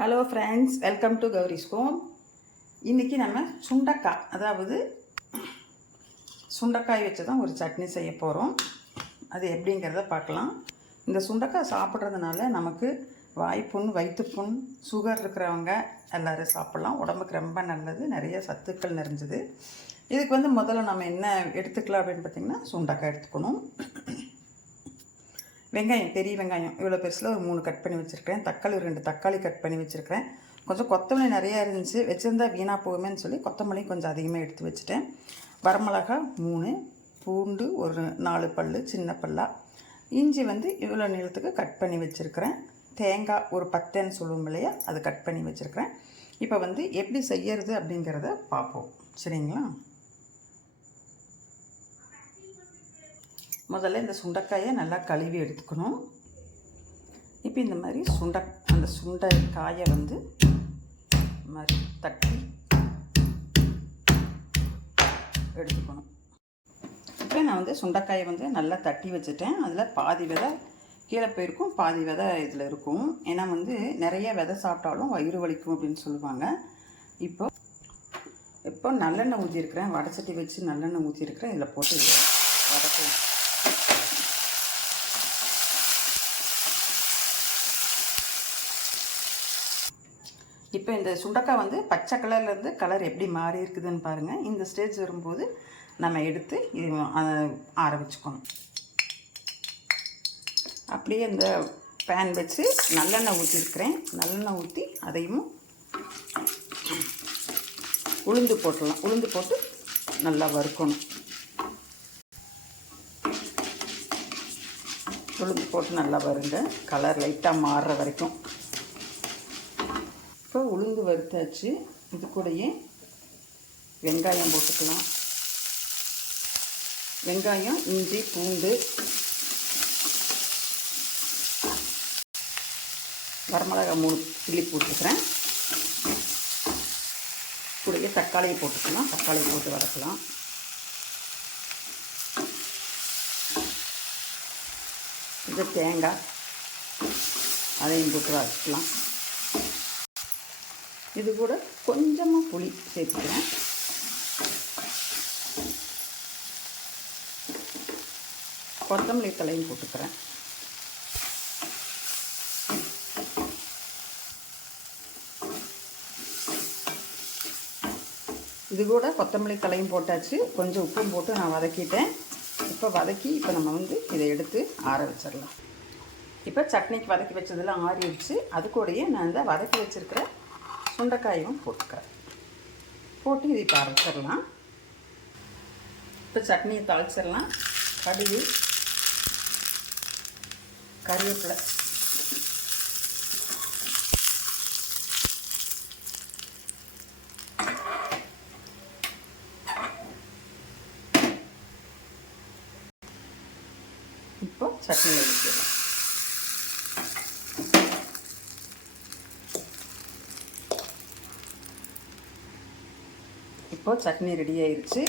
Hello friends, welcome to Gowri's home. இன்றைக்கி நம்ம சுண்டைக்காய் வச்சு தான் ஒரு சட்னி செய்ய போகிறோம். அது எப்படிங்கிறத பார்க்கலாம். இந்த சுண்டைக்காய் சாப்பிட்றதுனால நமக்கு வாய்ப்புண், வயிற்றுப்புண், சுகர் இருக்கிறவங்க எல்லோரும் சாப்பிட்லாம். உடம்புக்கு ரொம்ப நல்லது, நிறைய சத்துக்கள் நிறைஞ்சது. இதுக்கு முதல்ல நம்ம என்ன எடுத்துக்கலாம் அப்படின்னு பார்த்திங்கன்னா, சுண்டைக்காய் எடுத்துக்கணும். வெங்காயம், பெரிய வெங்காயம் இவ்வளோ பெருசில் ஒரு 3 கட் பண்ணி வச்சுருக்கேன். தக்காளி 2 தக்காளி கட் பண்ணி வச்சுருக்கிறேன். கொஞ்சம் கொத்தமல்லி நிறையா இருந்துச்சு, வச்சுருந்தா வீணாக போகுமேன்னு சொல்லி கொத்தமல்லி கொஞ்சம் அதிகமாக எடுத்து வச்சுட்டேன். வரமிளகா 3, பூண்டு ஒரு 4 பல் சின்ன பல்லாக, இஞ்சி இவ்வளோ நீளத்துக்கு கட் பண்ணி வச்சுருக்கிறேன். தேங்காய் ஒரு 10ன்னு சொல்லுவோம் இல்லையா, அது கட் பண்ணி வச்சுருக்கிறேன். இப்போ எப்படி செய்யறது அப்படிங்கிறத பார்ப்போம், சரிங்களா? முதல்ல இந்த சுண்டைக்காயை நல்லா கழுவி எடுத்துக்கணும். இப்போ இந்த மாதிரி அந்த சுண்டைக்காயை மாதிரி தட்டி எடுத்துக்கணும். இப்போ நான் சுண்டைக்காயை நல்லா தட்டி வச்சுட்டேன். அதில் பாதி விதை கீழே போயிருக்கும், பாதி விதை இதில் இருக்கும். ஏன்னா நிறைய விதை சாப்பிட்டாலும் வயிறு வலிக்கும் அப்படின்னு சொல்லுவாங்க. இப்போ நல்லெண்ணெய் ஊற்றிருக்கிறேன். வடை வச்சு நல்லெண்ணெய் ஊற்றிருக்கிறேன். இதில் போட்டு வதக்கலாம். இப்போ இந்த சுண்டைக்காய் பச்சை கலர்லேருந்து கலர் எப்படி மாறி இருக்குதுன்னு பாருங்கள். இந்த ஸ்டேஜ் வரும்போது நம்ம எடுத்து இது ஆற வச்சுக்கணும். அப்படியே இந்த பேன் வச்சு நல்லெண்ணெய் ஊற்றிருக்கிறேன். நல்லெண்ணெய் ஊற்றி அதையும் உளுந்து போட்டுடலாம். உளுந்து போட்டு நல்லா வறுக்கணும். உளுந்து போட்டு நல்லா வருங்க, கலர் லைட்டாக மாறுற வரைக்கும். இப்போ உளுந்து வறுத்தாச்சு. இது கூடயே வெங்காயம் போட்டுக்கலாம். வெங்காயம், இஞ்சி, பூண்டு, வரமிளகா 3 கிள்ளி போட்டுக்கிறேன். கூடயே தக்காளியை போட்டுக்கலாம். தக்காளி போட்டு வதக்கலாம். இது தேங்காய், அதையும் போட்டு வதக்கலாம். இது கூட கொஞ்சமாக புளி சேர்த்துக்கிறேன். கொத்தமல்லி தலையும் போட்டுக்கிறேன். இது கூட கொத்தமல்லி தலையும் போட்டாச்சு. கொஞ்சம் உப்பும் போட்டு நான் வதக்கிட்டேன். இப்போ நம்ம இதை எடுத்து ஆற வச்சிடலாம். இப்போ சட்னிக்கு வதக்கி வச்சதெல்லாம் ஆறிடுச்சு. அது கூடயே நான் இந்த வதக்கி வச்சுருக்கிற சுண்டைக்காயும் போட்டுக்கிறேன். போட்டு இதை இப்போ அரைச்சிடலாம். இப்போ சட்னியை தாளிச்சிடலாம். கடுகு, கறிவேப்பிலை, இப்போ சட்னியில் ஊற்றிடலாம். இப்போது சட்னி ரெடி ஆயிடுச்சு.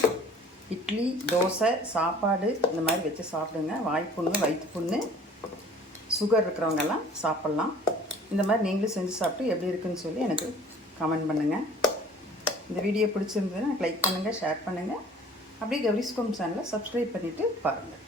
இட்லி, தோசை, சாப்பாடு இந்த மாதிரி வச்சு சாப்பிடுங்க. வாய்ப்புண்ணு, வயிற்றுப்புண்ணு, சுகர் இருக்கிறவங்கெல்லாம் சாப்பிட்லாம். இந்த மாதிரி நீங்களும் செஞ்சு சாப்பிட்டு எப்படி இருக்குன்னு சொல்லி எனக்கு கமெண்ட் பண்ணுங்கள். இந்த வீடியோ பிடிச்சிருந்ததுன்னா லைக் பண்ணுங்கள், ஷேர் பண்ணுங்கள். அப்படியே கௌரிஸ் ஹோம் சேனலை சப்ஸ்கிரைப் பண்ணிவிட்டு பாருங்கள்.